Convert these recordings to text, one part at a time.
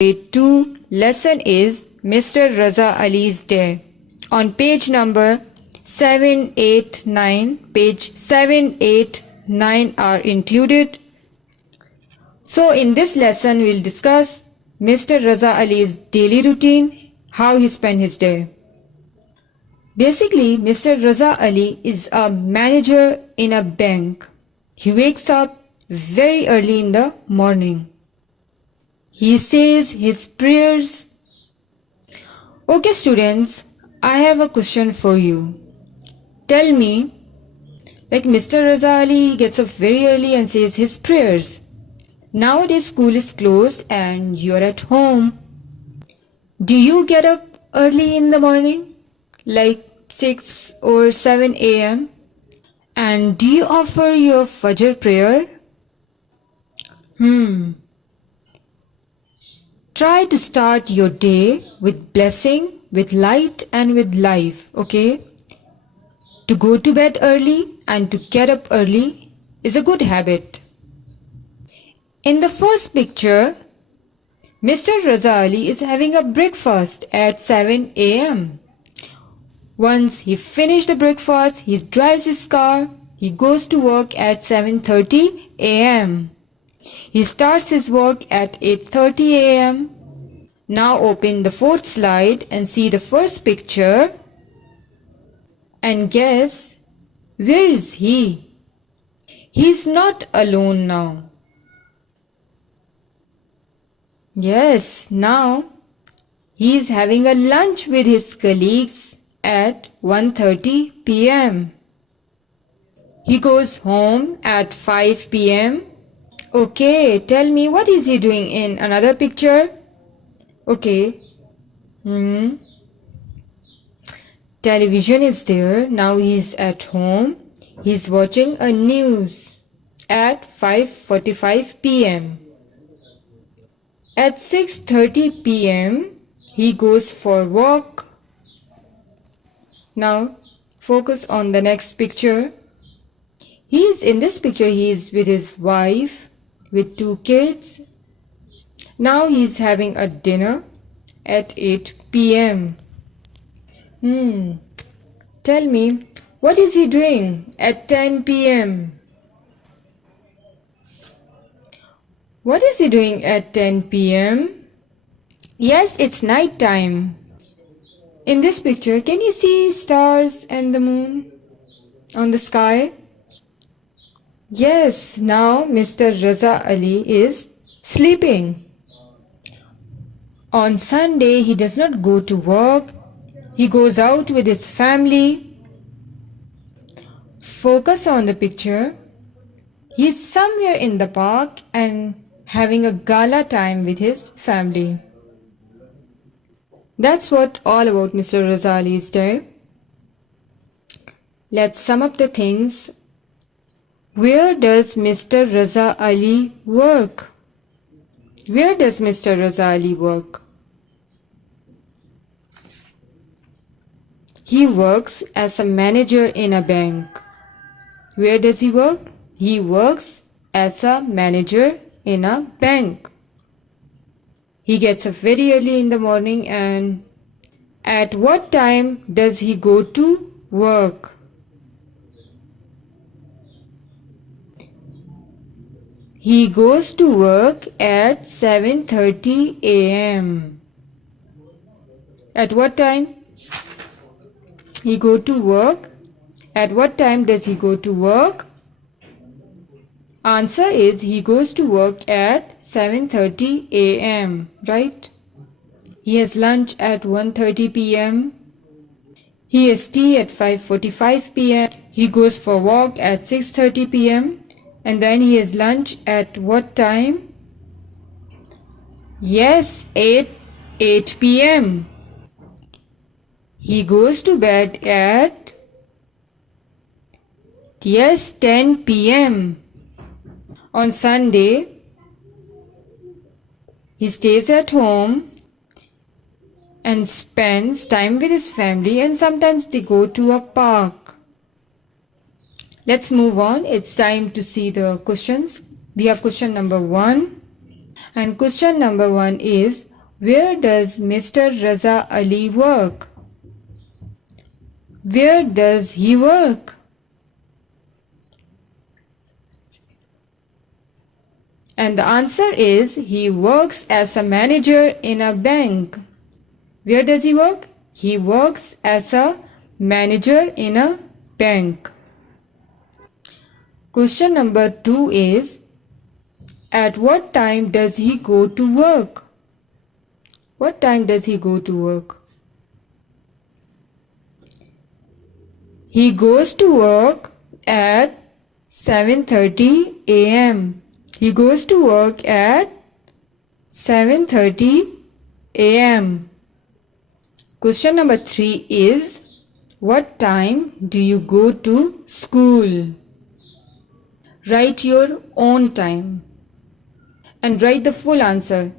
Grade 2 lesson is Mr. Raza Ali's Day. On page number 789, page 789 are included. So in this lesson we'll discuss Mr. Raza Ali's daily routine, how he spent his day. Basically, Mr. Raza Ali is a manager in a bank. He wakes up very early in the morning. He says his prayers. Okay students, I have a question for you. Tell me, like Mr. Raza Ali gets up very early and says his prayers. Nowadays school is closed and you're at home. Do you get up early in the morning? Like 6 or 7 a.m.? And do you offer your Fajr prayer? Try to start your day with blessing, with light and with life, okay? To go to bed early and to get up early is a good habit. In the first picture, Mr. Raza Ali is having a breakfast at 7 a.m. Once he finished the breakfast, he drives his car, he goes to work at 7:30 a.m. He starts his work at 8:30 a.m. Now open the fourth slide and see the first picture and guess, where is he? He is not alone now. Yes, now he is having a lunch with his colleagues at 1:30 p.m. He goes home at 5 p.m. Okay, tell me, what is he doing in another picture? Okay. Television is there. Now he's at home. He's watching a news at 5:45 p.m. At 6:30 p.m. he goes for walk. Now focus on the next picture. In this picture he is with his wife, with 2 kids. Now he is having a dinner at 8 p.m. Tell me, what is he doing at 10 p.m.? What is he doing at 10 p.m.? Yes, it's night time. In this picture, can you see stars and the moon on the sky? Yes, now Mr. Raza Ali is sleeping. On Sunday, he does not go to work. He goes out with his family. Focus on the picture. He is somewhere in the park and having a gala time with his family. That's what all about Mr. Raza Ali's day. Let's sum up the things. Where does Mr. Raza Ali work? Where does Mr. Raza Ali work? He works as a manager in a bank. Where does he work? He works as a manager in a bank. He gets up very early in the morning, and at what time does he go to work? He goes to work at 7:30 a.m. At what time? He go to work. At what time does he go to work? Answer is he goes to work at 7:30 a.m. Right? He has lunch at 1:30 p.m. He has tea at 5:45 p.m. He goes for walk at 6:30 p.m. And then he has lunch at what time? Yes, 8 p.m. He goes to bed at 10 p.m. On Sunday, he stays at home and spends time with his family, and sometimes they go to a park. Let's move on. It's time to see the questions. We have question number 1. And question number 1 is, Where does Mr. Raza Ali work? Where does he work? And the answer is he works as a manager in a bank. Where does he work? He works as a manager in a bank. Question number 2 is, at what time does he go to work? What time does he go to work? He goes to work at 7:30 a.m. He goes to work at 7:30 a.m. Question number 3 is, what time do you go to school? Write your own time and write the full answer,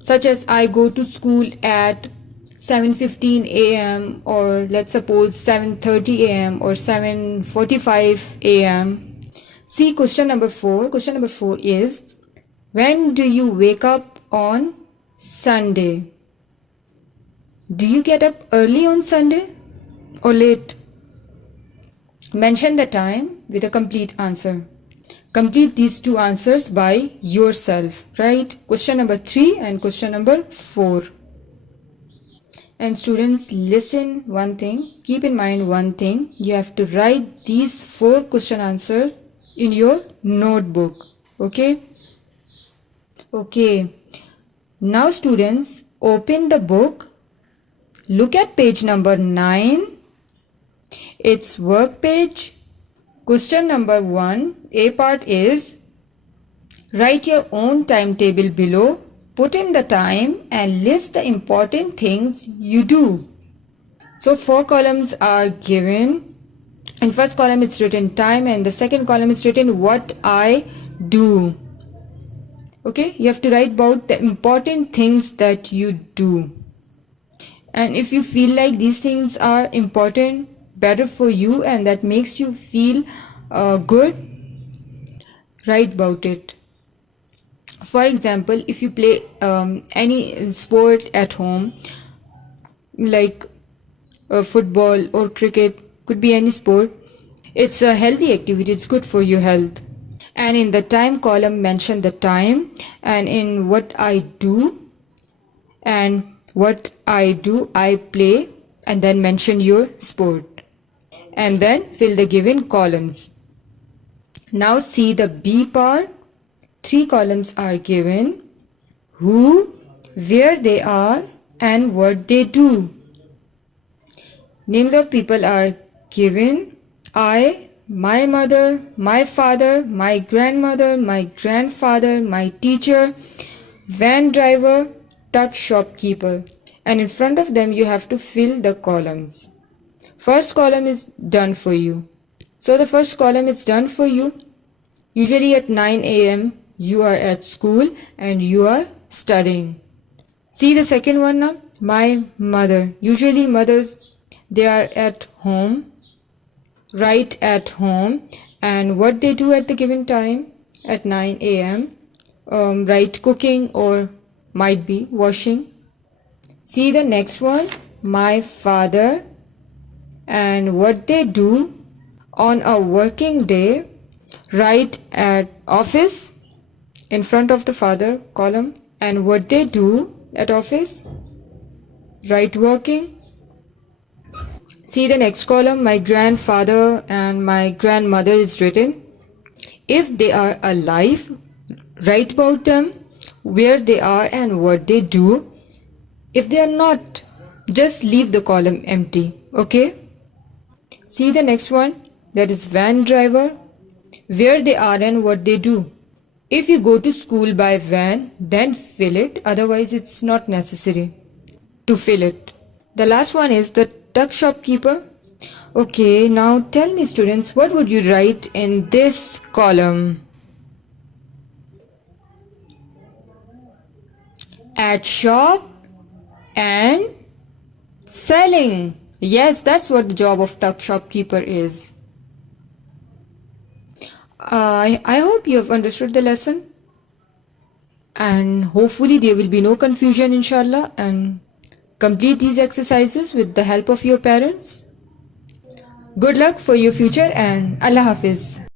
such as I go to school at 7:15 a.m. or let's suppose 7:30 a.m. or 7:45 a.m. See question number 4. Question number 4 is, when do you wake up on Sunday? Do you get up early on Sunday or late? Mention the time with a complete answer. Complete these two answers by yourself. Right? Question number 3 and question number 4. And students, listen one thing. Keep in mind one thing. You have to write these 4 question answers in your notebook. Okay? Okay. Now students, open the book. Look at page number 9. It's work page. Question number 1, A part is, write your own timetable below, put in the time and list the important things you do. So 4 columns are given. In first column it's written time and the second column is written what I do. Okay, you have to write about the important things that you do. And if you feel like these things are important, better for you, and that makes you feel good, write about it. For example, if you play any sport at home, like football or cricket, could be any sport, it's a healthy activity, it's good for your health. And in the time column, mention the time, and in what I do, and what I do, I play, and then mention your sport. And then fill the given columns. Now see the B part. 3 columns are given. Who, where they are, and what they do. Names of people are given. I, my mother, my father, my grandmother, my grandfather, my teacher, van driver, tuck shopkeeper. And in front of them you have to fill the columns. First column is done for you. So the first column is done for you. Usually at 9 a.m. you are at school and you are studying. See the second one now. My mother. Usually mothers, they are at home. Write at home. And what they do at the given time at 9 a.m. Write cooking or might be washing. See the next one. My father. And what they do on a working day, write at office in front of the father column, and what they do at office, write working. See the next column, my grandfather and my grandmother is written. If they are alive, write about them, where they are and what they do. If they are not, just leave the column empty. Okay? See the next one, that is van driver, where they are and what they do. If you go to school by van, then fill it, otherwise it's not necessary to fill it. The last one is the tuck shopkeeper. Okay, now tell me students, what would you write in this column? At shop and selling. Yes, that's what the job of tuck shopkeeper is. I hope you have understood the lesson. and hopefully there will be no confusion inshallah, and complete these exercises with the help of your parents. Good luck for your future and Allah Hafiz.